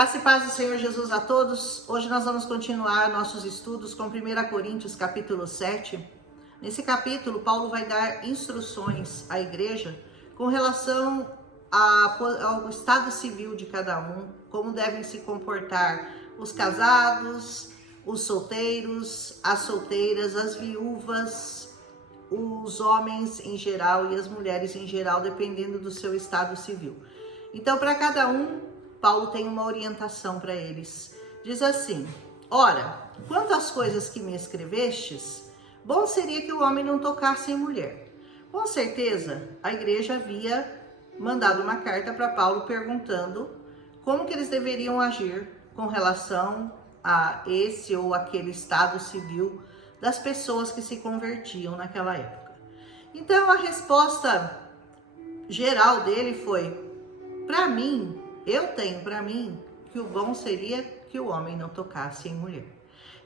Graça e paz do Senhor Jesus a todos. Hoje nós vamos continuar nossos estudos com 1 Coríntios capítulo 7. Nesse capítulo, Paulo vai dar instruções à igreja com relação ao estado civil de cada um, como devem se comportar os casados, os solteiros, as solteiras, as viúvas, os homens em geral e as mulheres em geral, dependendo do seu estado civil. Então, para cada um, Paulo tem uma orientação para eles. Diz assim: ora, quanto às coisas que me escrevestes, bom seria que o homem não tocasse em mulher. Com certeza, a igreja havia mandado uma carta para Paulo perguntando como que eles deveriam agir com relação a esse ou aquele estado civil das pessoas que se convertiam naquela época. Então, a resposta geral dele foi: eu tenho para mim que o bom seria que o homem não tocasse em mulher.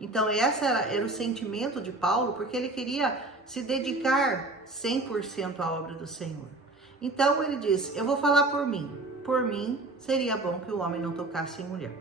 Então, esse era o sentimento de Paulo, porque ele queria se dedicar 100% à obra do Senhor. Então, ele diz: eu vou falar por mim seria bom que o homem não tocasse em mulher.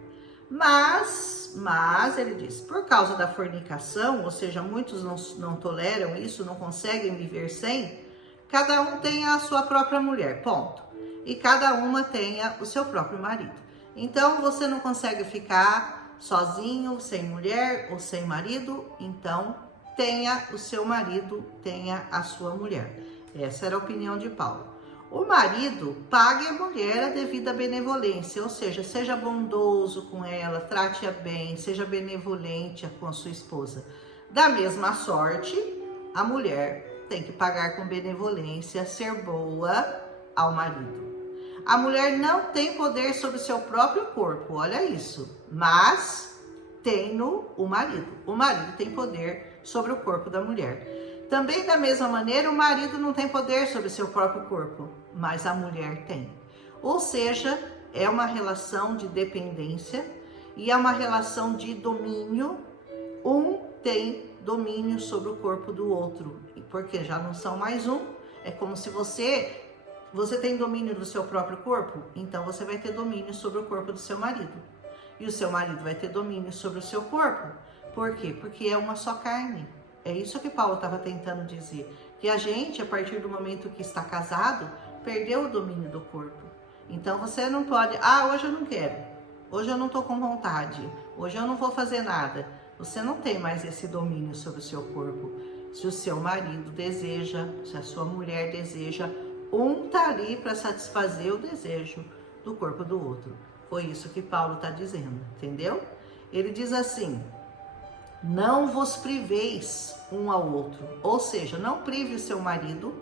Mas ele diz, por causa da fornicação, ou seja, muitos não toleram isso, não conseguem viver sem, cada um tem a sua própria mulher, ponto. E cada uma tenha o seu próprio marido. Então, você não consegue ficar sozinho, sem mulher ou sem marido, então tenha o seu marido, tenha a sua mulher. Essa era a opinião de Paulo. O marido pague a mulher a devida benevolência, ou seja bondoso com ela, trate-a bem, seja benevolente com a sua esposa. Da mesma sorte, a mulher tem que pagar com benevolência, ser boa ao marido. A mulher não tem poder sobre o seu próprio corpo, olha isso, mas tem o marido. O marido tem poder sobre o corpo da mulher. Também da mesma maneira, o marido não tem poder sobre o seu próprio corpo, mas a mulher tem. Ou seja, é uma relação de dependência e é uma relação de domínio. Um tem domínio sobre o corpo do outro, porque já não são mais um. É como se você tem domínio do seu próprio corpo, então você vai ter domínio sobre o corpo do seu marido. E o seu marido vai ter domínio sobre o seu corpo. Por quê? Porque é uma só carne. É isso que Paulo estava tentando dizer. Que a gente, a partir do momento que está casado, perdeu o domínio do corpo. Então você não pode, hoje eu não quero, hoje eu não estou com vontade, hoje eu não vou fazer nada. Você não tem mais esse domínio sobre o seu corpo. Se o seu marido deseja, se a sua mulher deseja, um está ali para satisfazer o desejo do corpo do outro. Foi isso que Paulo está dizendo, entendeu? Ele diz assim: não vos priveis um ao outro. Ou seja, não prive o seu marido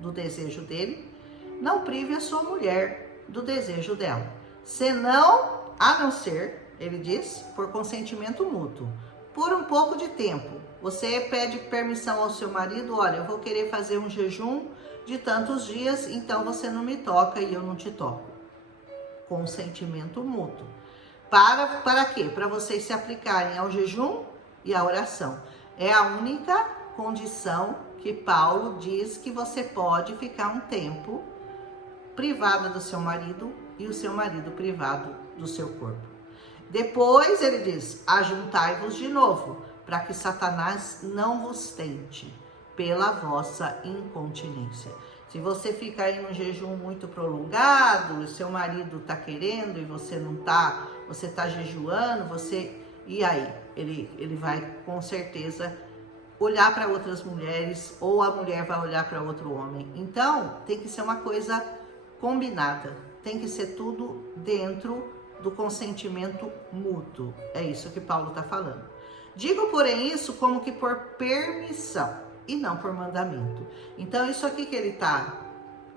do desejo dele, não prive a sua mulher do desejo dela. Senão, a não ser, ele diz, por consentimento mútuo. Por um pouco de tempo, você pede permissão ao seu marido: olha, eu vou querer fazer um jejum de tantos dias, então você não me toca e eu não te toco. Consentimento mútuo. Para quê? Para vocês se aplicarem ao jejum e à oração. É a única condição que Paulo diz que você pode ficar um tempo privada do seu marido e o seu marido privado do seu corpo. Depois ele diz: ajuntai-vos de novo, para que Satanás não vos tente pela vossa incontinência. Se você fica aí num jejum muito prolongado, o seu marido está querendo e você não está, você está jejuando, e aí? Ele vai com certeza olhar para outras mulheres, ou a mulher vai olhar para outro homem. Então, tem que ser uma coisa combinada, tem que ser tudo dentro do consentimento mútuo. É isso que Paulo está falando. Digo, porém, isso como que por permissão e não por mandamento. Então, isso aqui que ele está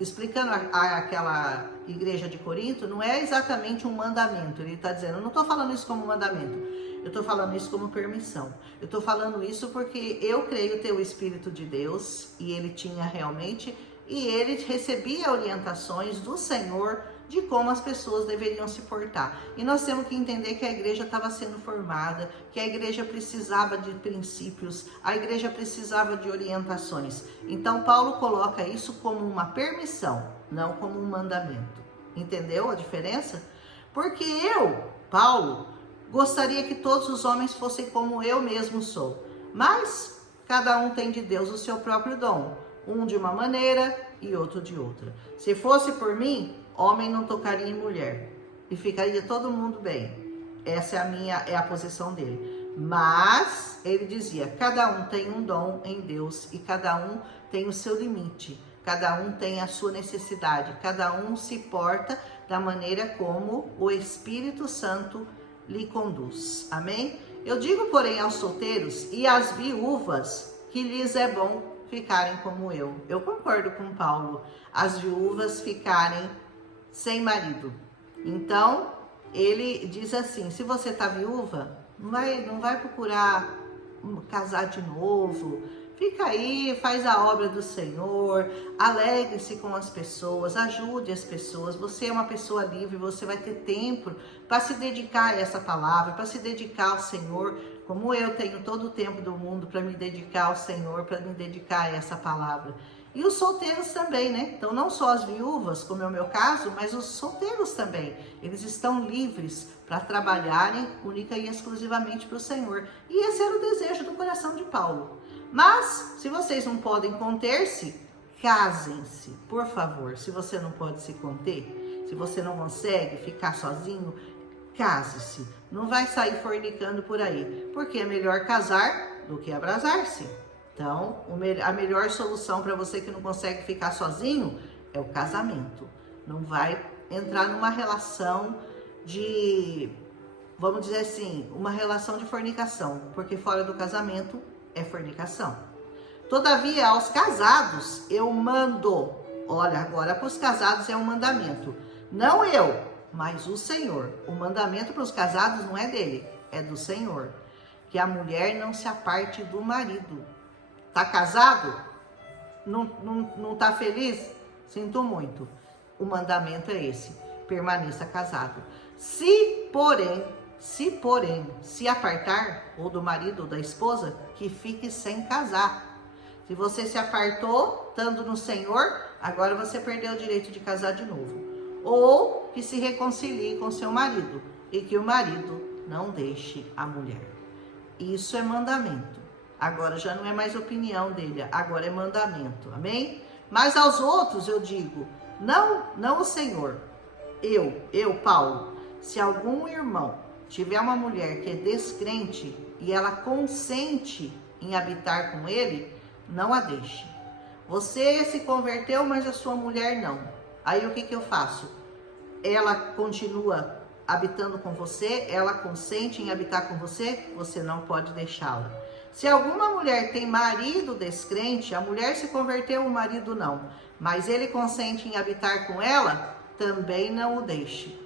explicando àquela igreja de Corinto não é exatamente um mandamento. Ele está dizendo: eu não estou falando isso como mandamento, eu estou falando isso como permissão. Eu estou falando isso porque eu creio ter o Espírito de Deus, e ele tinha realmente, e ele recebia orientações do Senhor de como as pessoas deveriam se portar. E nós temos que entender que a igreja estava sendo formada, que a igreja precisava de princípios, a igreja precisava de orientações. Então Paulo coloca isso como uma permissão, não como um mandamento. Entendeu a diferença? Porque eu Paulo gostaria que todos os homens fossem como eu mesmo sou, mas cada um tem de Deus o seu próprio dom, um de uma maneira e outro de outra. Se fosse por mim, homem não tocaria em mulher e ficaria todo mundo bem. Essa é a posição dele. Mas ele dizia, cada um tem um dom em Deus e cada um tem o seu limite, cada um tem a sua necessidade, cada um se porta da maneira como o Espírito Santo lhe conduz. Amém? Eu digo, porém, aos solteiros e às viúvas que lhes é bom ficarem como eu. Eu concordo com Paulo, as viúvas ficarem sem marido. Então, ele diz assim, se você tá viúva, não vai procurar casar de novo, fica aí, faz a obra do Senhor, alegre-se com as pessoas, ajude as pessoas, você é uma pessoa livre, você vai ter tempo para se dedicar a essa palavra, para se dedicar ao Senhor, como eu tenho todo o tempo do mundo para me dedicar ao Senhor, para me dedicar a essa palavra. E os solteiros também, né? Então não só as viúvas, como é o meu caso, mas os solteiros também. Eles estão livres para trabalharem única e exclusivamente para o Senhor. E esse era o desejo do coração de Paulo. Mas, se vocês não podem conter-se, casem-se, por favor. Se você não pode se conter, se você não consegue ficar sozinho, case-se. Não vai sair fornicando por aí, porque é melhor casar do que abrasar-se. Então, a melhor solução para você que não consegue ficar sozinho é o casamento. Não vai entrar numa relação de, vamos dizer assim, uma relação de fornicação, porque fora do casamento é fornicação. Todavia, aos casados eu mando, olha, agora para os casados é um mandamento, não eu, mas o Senhor. O mandamento para os casados não é dele, é do Senhor, que a mulher não se aparte do marido. Tá casado? Não tá feliz? Sinto muito. O mandamento é esse, permaneça casado. Se porém se apartar, ou do marido ou da esposa, que fique sem casar. Se você se apartou, estando no Senhor, agora você perdeu o direito de casar de novo. Ou que se reconcilie com seu marido, e que o marido não deixe a mulher. Isso é mandamento. Agora já não é mais opinião dele, agora é mandamento, amém? Mas aos outros eu digo, não o Senhor, eu, Paulo, se algum irmão tiver uma mulher que é descrente e ela consente em habitar com ele, não a deixe. Você se converteu, mas a sua mulher não. Aí o que eu faço? Ela continua habitando com você, ela consente em habitar com você, você não pode deixá-la. Se alguma mulher tem marido descrente, a mulher se converteu, o marido não, mas ele consente em habitar com ela, também não o deixe.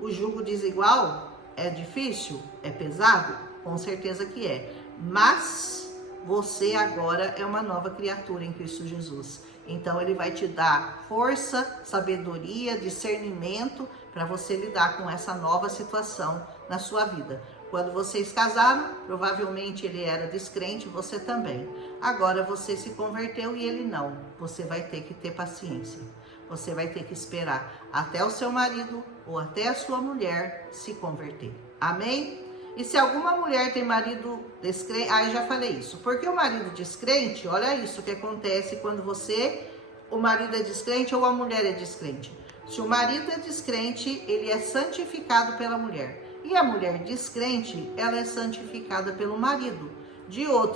O jugo desigual é difícil? É pesado? Com certeza que é. Mas você agora é uma nova criatura em Cristo Jesus. Então ele vai te dar força, sabedoria, discernimento para você lidar com essa nova situação na sua vida. Quando vocês casaram, provavelmente ele era descrente, você também. Agora você se converteu e ele não. Você vai ter que ter paciência. Você vai ter que esperar até o seu marido ou até a sua mulher se converter. Amém? E se alguma mulher tem marido descrente, aí já falei isso. Porque o marido descrente, olha isso que acontece quando o marido é descrente ou a mulher é descrente. Se o marido é descrente, ele é santificado pela mulher. E a mulher descrente, ela é santificada pelo marido.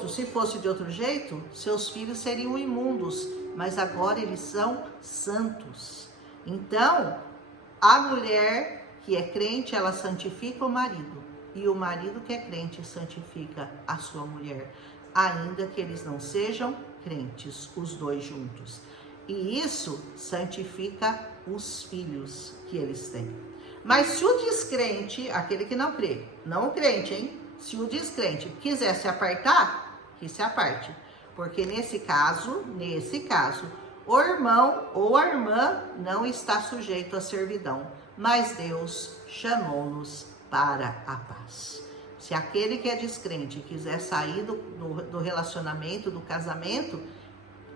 Se fosse de outro jeito, seus filhos seriam imundos, mas agora eles são santos. Então, a mulher que é crente, ela santifica o marido. E o marido que é crente santifica a sua mulher, ainda que eles não sejam crentes, os dois juntos. E isso santifica os filhos que eles têm. Mas se o descrente, aquele que não crê, não o crente, hein? Se o descrente quiser se apartar, que se aparte. Porque nesse caso, o irmão ou a irmã não está sujeito à servidão, mas Deus chamou-nos para a paz. Se aquele que é descrente quiser sair do relacionamento, do casamento,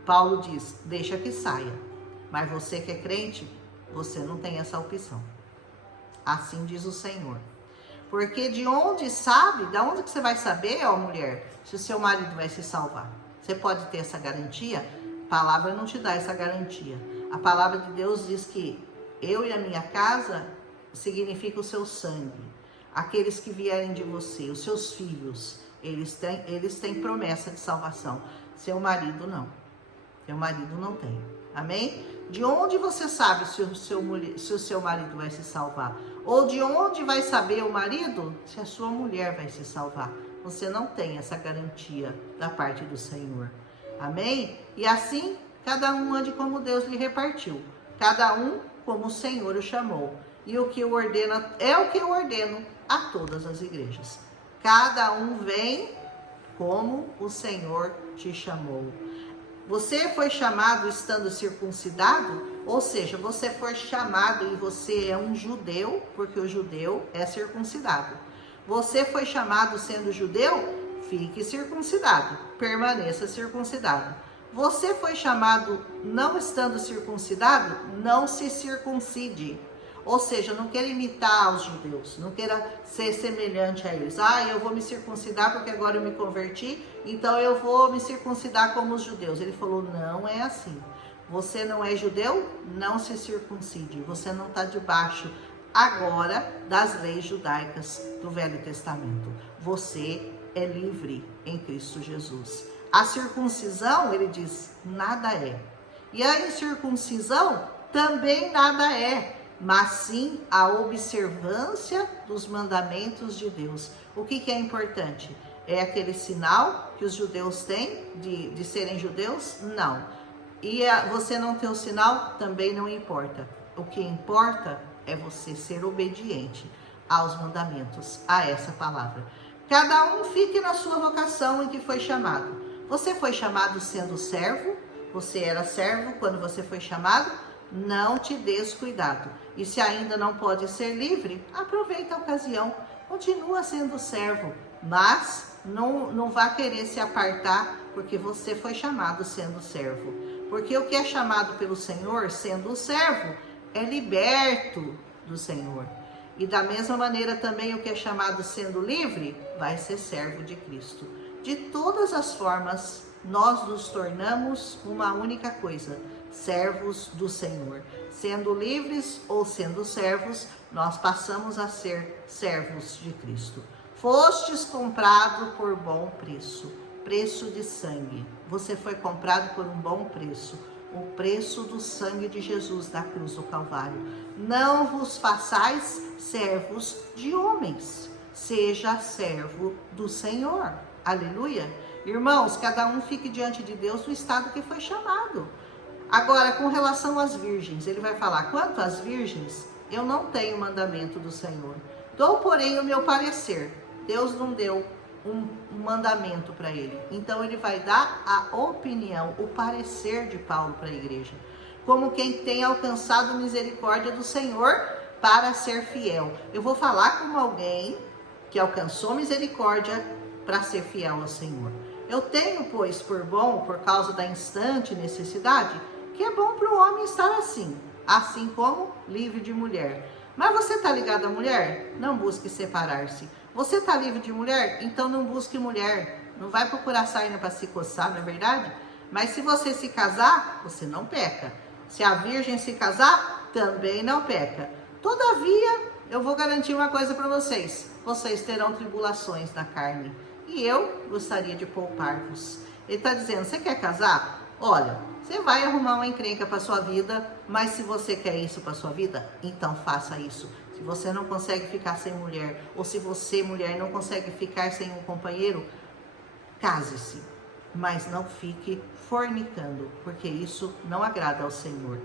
Paulo diz, deixa que saia. Mas você que é crente, você não tem essa opção. Assim diz o Senhor. Porque de onde sabe, da onde que você vai saber, ó mulher, se o seu marido vai se salvar? Você pode ter essa garantia? A palavra não te dá essa garantia. A palavra de Deus diz que eu e a minha casa significa o seu sangue. Aqueles que vierem de você, os seus filhos, eles têm promessa de salvação. Seu marido não. Seu marido não tem. Amém? De onde você sabe se o seu marido vai se salvar? Ou de onde vai saber o marido se a sua mulher vai se salvar? Você não tem essa garantia da parte do Senhor. Amém? E assim, cada um ande como Deus lhe repartiu. Cada um como o Senhor o chamou. E o que eu ordeno é o que eu ordeno a todas as igrejas. Cada um vem como o Senhor te chamou. Você foi chamado estando circuncidado, ou seja, você foi chamado e você é um judeu, porque o judeu é circuncidado. Você foi chamado sendo judeu, fique circuncidado, permaneça circuncidado. Você foi chamado não estando circuncidado, não se circuncide. Ou seja, não queira imitar os judeus, não queira ser semelhante a eles. Eu vou me circuncidar porque agora eu me converti, então eu vou me circuncidar como os judeus. Ele falou, não é assim. Você não é judeu? Não se circuncide. Você não está debaixo agora das leis judaicas do Velho Testamento. Você é livre em Cristo Jesus. A circuncisão, ele diz, nada é. E a incircuncisão também nada é. Mas sim a observância dos mandamentos de Deus. O que é importante? É aquele sinal que os judeus têm de serem judeus? Não. E você não ter o sinal também não importa. O que importa é você ser obediente aos mandamentos, a essa palavra. Cada um fique na sua vocação em que foi chamado. Você foi chamado sendo servo? Você era servo quando você foi chamado? Não te des cuidado. E se ainda não pode ser livre, aproveita a ocasião. Continua sendo servo, mas não vá querer se apartar, porque você foi chamado sendo servo. Porque o que é chamado pelo Senhor, sendo o servo, é liberto do Senhor. E da mesma maneira também o que é chamado sendo livre, vai ser servo de Cristo. De todas as formas, nós nos tornamos uma única coisa, servos do Senhor. Sendo livres ou sendo servos, nós passamos a ser servos de Cristo. Fostes comprado por bom preço, preço de sangue. Você foi comprado por um bom preço, o preço do sangue de Jesus da cruz do Calvário. Não vos façais servos de homens, seja servo do Senhor. Aleluia. Irmãos, cada um fique diante de Deus no estado que foi chamado. Agora, com relação às virgens, ele vai falar, quanto às virgens, eu não tenho mandamento do Senhor. Dou, porém, o meu parecer. Deus não deu um mandamento para ele. Então, ele vai dar a opinião, o parecer de Paulo para a igreja. Como quem tem alcançado misericórdia do Senhor para ser fiel. Eu vou falar como alguém que alcançou misericórdia para ser fiel ao Senhor. Eu tenho, pois, por bom, por causa da instante necessidade, que é bom para o homem estar assim como livre de mulher. Mas você está ligado à mulher? Não busque separar-se. Você está livre de mulher? Então não busque mulher. Não vai procurar sair para se coçar, não é verdade? Mas se você se casar, você não peca. Se a virgem se casar, também não peca. Todavia, eu vou garantir uma coisa para vocês. Vocês terão tribulações na carne. E eu gostaria de poupar-vos. Ele está dizendo, você quer casar? Olha, você vai arrumar uma encrenca para sua vida, mas se você quer isso para sua vida, então faça isso. Se você não consegue ficar sem mulher, ou se você, mulher, não consegue ficar sem um companheiro, case-se. Mas não fique fornicando, porque isso não agrada ao Senhor.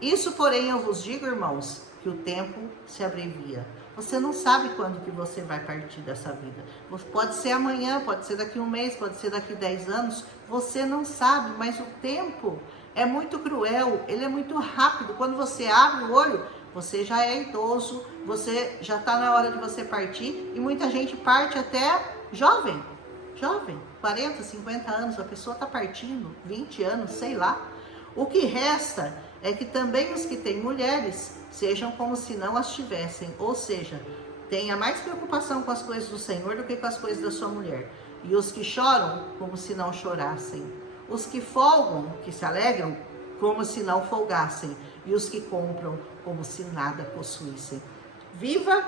Isso, porém, eu vos digo, irmãos, que o tempo se abrevia. Você não sabe quando que você vai partir dessa vida. Pode ser amanhã, pode ser daqui a um mês, pode ser daqui 10 anos. Você não sabe, mas o tempo é muito cruel, ele é muito rápido. Quando você abre o olho, você já é idoso, você já está na hora de você partir. E muita gente parte até jovem, 40, 50 anos, a pessoa está partindo, 20 anos, sei lá. O que resta é que também os que têm mulheres sejam como se não as tivessem, ou seja, tenha mais preocupação com as coisas do Senhor do que com as coisas da sua mulher. E os que choram, como se não chorassem. Os que folgam, que se alegram, como se não folgassem. E os que compram, como se nada possuíssem. Viva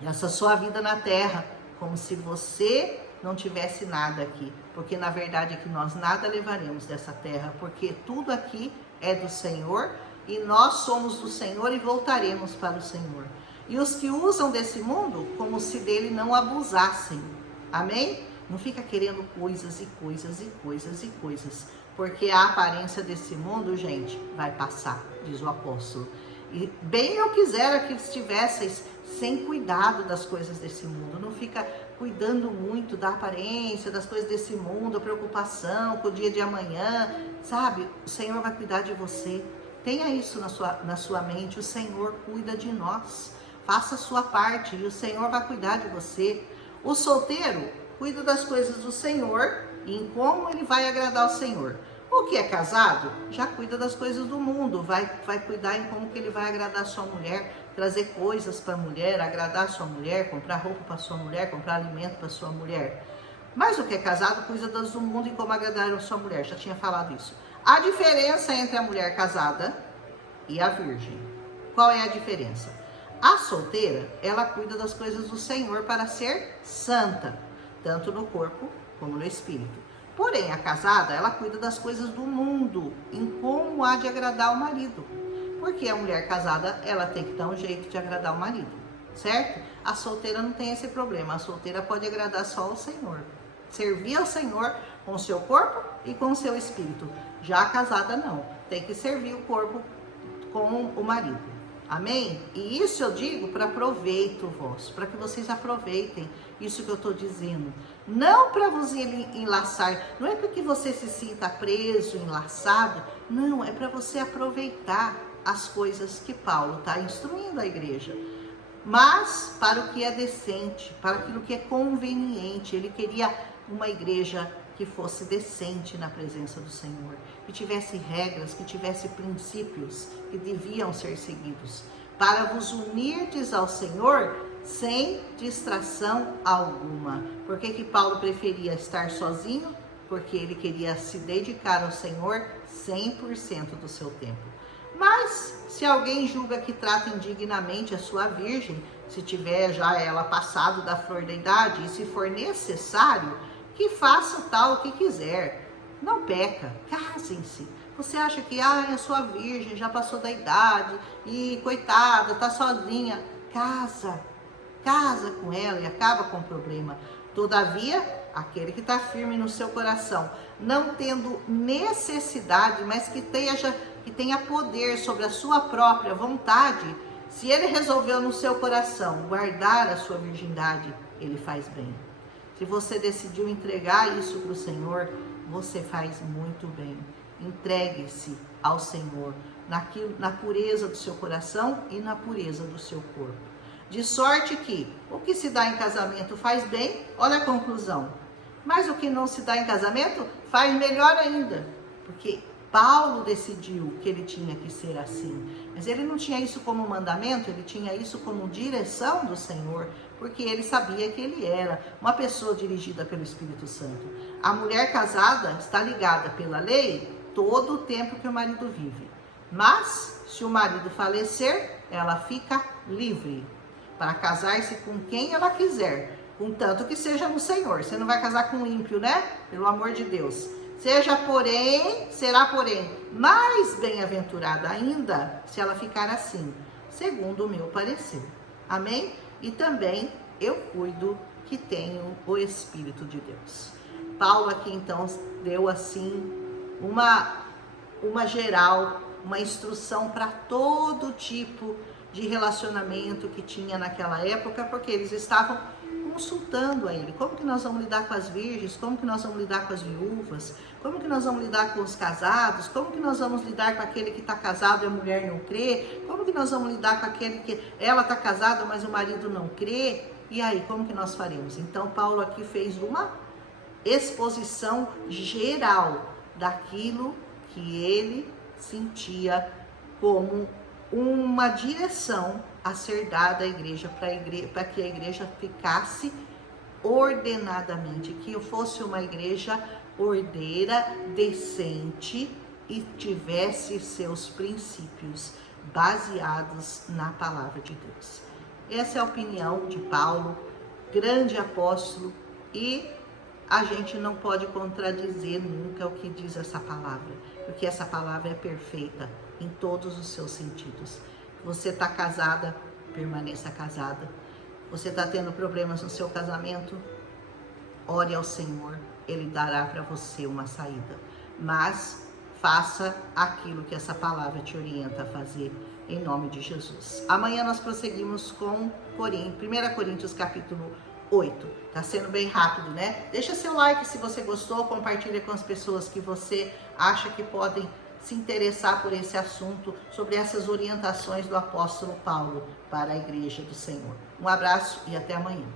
essa sua vida na terra, como se você não tivesse nada aqui. Porque na verdade é que nós nada levaremos dessa terra, porque tudo aqui é do Senhor, e nós somos do Senhor e voltaremos para o Senhor. E os que usam desse mundo, como se dele não abusassem. Amém? Não fica querendo coisas e coisas e coisas e coisas. Porque a aparência desse mundo, gente, vai passar, diz o apóstolo. E bem eu quisera que estivesseis sem cuidado das coisas desse mundo. Não fica cuidando muito da aparência, das coisas desse mundo, preocupação com o dia de amanhã, sabe? O Senhor vai cuidar de você. Tenha isso na sua mente. O Senhor cuida de nós. Faça a sua parte e o Senhor vai cuidar de você. O solteiro cuida das coisas do Senhor e em como ele vai agradar o Senhor. O que é casado já cuida das coisas do mundo, vai cuidar em como que ele vai agradar a sua mulher, trazer coisas para a mulher, agradar a sua mulher, comprar roupa para a sua mulher, comprar alimento para a sua mulher. Mas o que é casado cuida das do mundo e como agradar a sua mulher, já tinha falado isso. A diferença entre a mulher casada e a virgem. Qual é a diferença? A solteira, ela cuida das coisas do Senhor para ser santa, tanto no corpo como no espírito. Porém, a casada, ela cuida das coisas do mundo, em como há de agradar o marido. Porque a mulher casada, ela tem que dar um jeito de agradar o marido, certo? A solteira não tem esse problema, a solteira pode agradar só ao Senhor. Servir ao Senhor com o seu corpo e com o seu espírito. Já a casada não, tem que servir o corpo com o marido. Amém? E isso eu digo para proveito vosso, para que vocês aproveitem isso que eu estou dizendo. Não para vos enlaçar, não é para que você se sinta preso, enlaçado, não, é para você aproveitar as coisas que Paulo está instruindo a igreja. Mas para o que é decente, para aquilo que é conveniente. Ele queria uma igreja que fosse decente na presença do Senhor, que tivesse regras, que tivesse princípios que deviam ser seguidos, para vos unirdes ao Senhor sem distração alguma. Por que Paulo preferia estar sozinho? Porque ele queria se dedicar ao Senhor 100% do seu tempo. Mas, se alguém julga que trata indignamente a sua virgem, se tiver já ela passado da flor da idade, e se for necessário, que faça tal o que quiser. Não peca, casem-se. Você acha que a sua virgem já passou da idade e coitada, tá sozinha. Casa com ela e acaba com o problema. Todavia, aquele que está firme no seu coração, não tendo necessidade, mas que tenha poder sobre a sua própria vontade, se ele resolveu no seu coração guardar a sua virgindade, ele faz bem. Se você decidiu entregar isso para o Senhor, você faz muito bem. Entregue-se ao Senhor na pureza do seu coração e na pureza do seu corpo. De sorte que o que se dá em casamento faz bem, olha a conclusão. Mas o que não se dá em casamento faz melhor ainda. Porque Paulo decidiu que ele tinha que ser assim. Mas ele não tinha isso como mandamento, ele tinha isso como direção do Senhor, porque ele sabia que ele era uma pessoa dirigida pelo Espírito Santo. A mulher casada está ligada pela lei todo o tempo que o marido vive. Mas, se o marido falecer, ela fica livre para casar-se com quem ela quiser, contanto que seja no Senhor. Você não vai casar com um ímpio, né? Pelo amor de Deus. Será porém mais bem-aventurada ainda se ela ficar assim, segundo o meu parecer. Amém? E também eu cuido que tenho o Espírito de Deus. Paulo aqui então deu assim uma geral, uma instrução para todo tipo de relacionamento que tinha naquela época, porque eles estavam consultando a ele. Como que nós vamos lidar com as virgens? Como que nós vamos lidar com as viúvas? Como que nós vamos lidar com os casados? Como que nós vamos lidar com aquele que está casado e a mulher não crê? Como que nós vamos lidar com aquele que ela está casada, mas o marido não crê? E aí, como que nós faremos? Então, Paulo aqui fez uma exposição geral daquilo que ele sentia como uma direção a ser dada à igreja, para que a igreja ficasse ordenadamente, que fosse uma igreja ordeira, decente e tivesse seus princípios baseados na palavra de Deus. Essa é a opinião de Paulo, grande apóstolo, e a gente não pode contradizer nunca o que diz essa palavra, porque essa palavra é perfeita em todos os seus sentidos. Você está casada, permaneça casada. Você está tendo problemas no seu casamento? Ore ao Senhor, Ele dará para você uma saída. Mas faça aquilo que essa palavra te orienta a fazer, em nome de Jesus. Amanhã nós prosseguimos com 1 Coríntios capítulo 8. Tá sendo bem rápido, né? Deixa seu like se você gostou, compartilha com as pessoas que você acha que podem se interessar por esse assunto, sobre essas orientações do apóstolo Paulo para a igreja do Senhor. Um abraço e até amanhã.